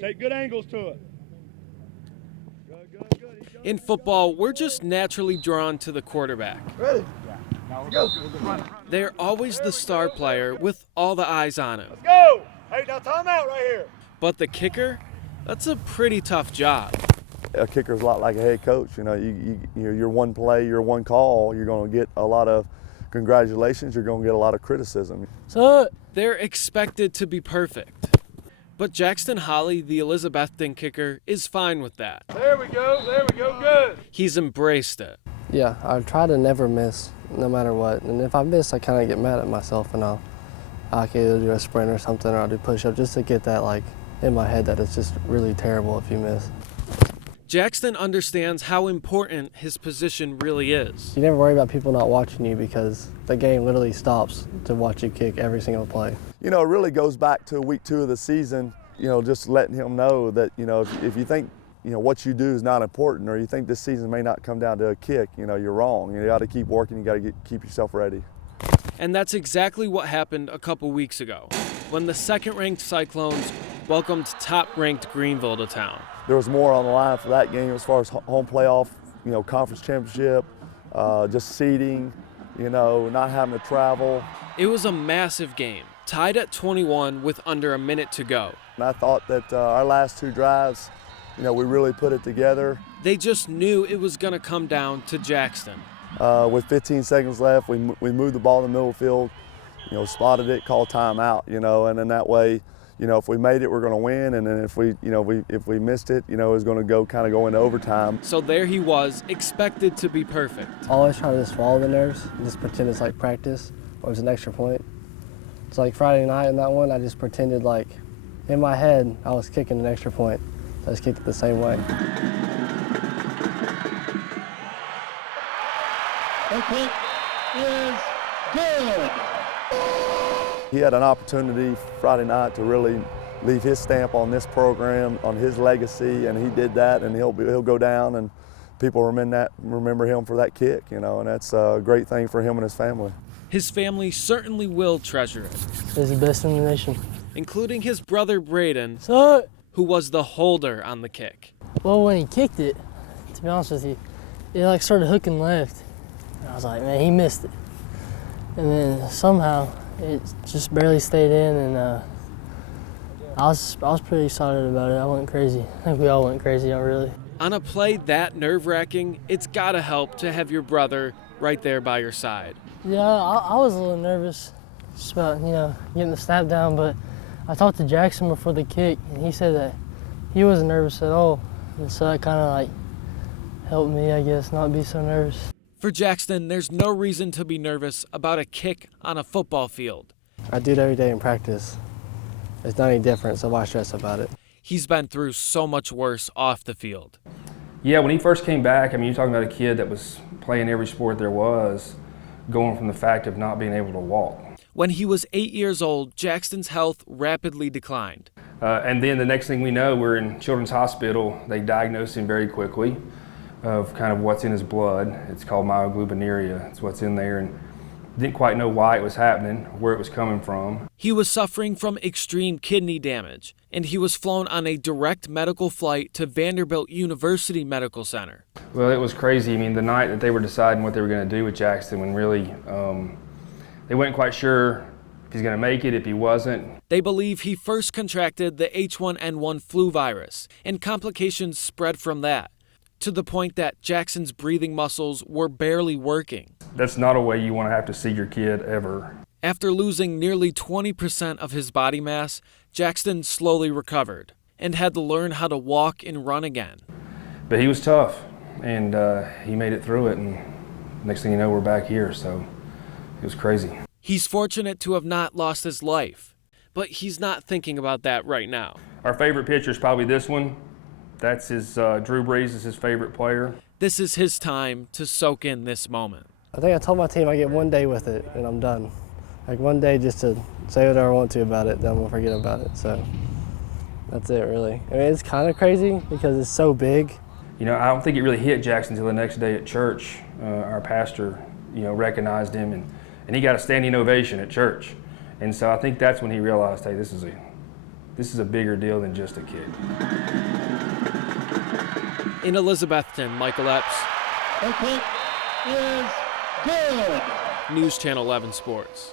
Take good angles to it. Good. In football, we're just naturally drawn to the quarterback. Ready? Go. They're always the star player with all the eyes on him. Let's go. Hey, now time out right here. But the kicker, that's a pretty tough job. A kicker's a lot like a head coach. You know, you're one play, you're one call, you're going to get a lot of congratulations, you're going to get a lot of criticism. So they're expected to be perfect. But Jaxton Holly, the Elizabethton kicker, is fine with that. There we go, good. He's embraced it. Yeah, I try to never miss, no matter what. And if I miss, I kind of get mad at myself, and I'll either do a sprint or something, or I'll do push-up just to get that in my head that it's just really terrible if you miss. Jaxton understands how important his position really is. You never worry about people not watching you because the game literally stops to watch you kick every single play. You know, it really goes back to week 2 of the season, you know, just letting him know that, you know, if you think, you know, what you do is not important, or you think this season may not come down to a kick, you know, you're wrong. You got to keep working, you got to keep yourself ready. And that's exactly what happened a couple weeks ago, when the second-ranked Cyclones welcomed top-ranked Greenville to town. There was more on the line for that game as far as home playoff, you know, conference championship, just seeding, you know, not having to travel. It was a massive game, tied at 21 with under a minute to go. And I thought that our last 2 drives, you know, we really put it together. They just knew it was going to come down to Jaxton. With 15 seconds left, we moved the ball in the middle of the field, you know, spotted it, called timeout, you know, and then that way, you know, if we made it, we're going to win, and then if we missed it, you know, it was going to kind of go into overtime. So there he was, expected to be perfect. I always try to just swallow the nerves and just pretend it's like practice or it's an extra point. It's like Friday night in that one, I just pretended like in my head I was kicking an extra point. So I just kicked it the same way. The kick is good. He had an opportunity Friday night to really leave his stamp on this program, on his legacy, and he did that, and he'll go down, and people remember him for that kick, you know, and that's a great thing for him and his family. His family certainly will treasure it. He's the best in the nation. Including his brother Braden, who was the holder on the kick. Well, when he kicked it, to be honest with you, it started hooking left. And I was like, man, he missed it. And then somehow it just barely stayed in, and I was pretty excited about it. I went crazy. I think we all went crazy, really. On a play that nerve-wracking, it's gotta help to have your brother right there by your side. Yeah, I was a little nervous just about, you know, getting the snap down, but I talked to Jackson before the kick, and he said that he wasn't nervous at all. And so that kind of helped me, I guess, not be so nervous. For Jaxton, there's no reason to be nervous about a kick on a football field. I do it every day in practice. It's not any different, so why stress about it? He's been through so much worse off the field. Yeah, when he first came back, I mean, you're talking about a kid that was playing every sport there was, going from the fact of not being able to walk. When he was 8 years old, Jaxton's health rapidly declined. And then the next thing we know, we're in Children's Hospital. They diagnosed him very quickly of kind of what's in his blood. It's called myoglobinuria. It's what's in there, and didn't quite know why it was happening, where it was coming from. He was suffering from extreme kidney damage, and he was flown on a direct medical flight to Vanderbilt University Medical Center. Well, it was crazy. I mean, the night that they were deciding what they were going to do with Jaxton, when really they weren't quite sure if he's going to make it, if he wasn't. They believe he first contracted the H1N1 flu virus, and complications spread from that, to the point that Jackson's breathing muscles were barely working. That's not a way you want to have to see your kid ever. After losing nearly 20% of his body mass, Jaxton slowly recovered and had to learn how to walk and run again. But he was tough, and he made it through it, and next thing you know, we're back here, so it was crazy. He's fortunate to have not lost his life, but he's not thinking about that right now. Our favorite pitcher is probably this one. That's his, Drew Brees is his favorite player. This is his time to soak in this moment. I think I told my team I get one day with it and I'm done. Like one day just to say whatever I want to about it, then I'm gonna forget about it. So that's it really. I mean, it's kind of crazy because it's so big. You know, I don't think it really hit Jaxton until the next day at church. Our pastor, you know, recognized him and he got a standing ovation at church. And so I think that's when he realized, hey, this is this is a bigger deal than just a kick. In Elizabethton, Michael Epps, The kick is good. News Channel 11 Sports.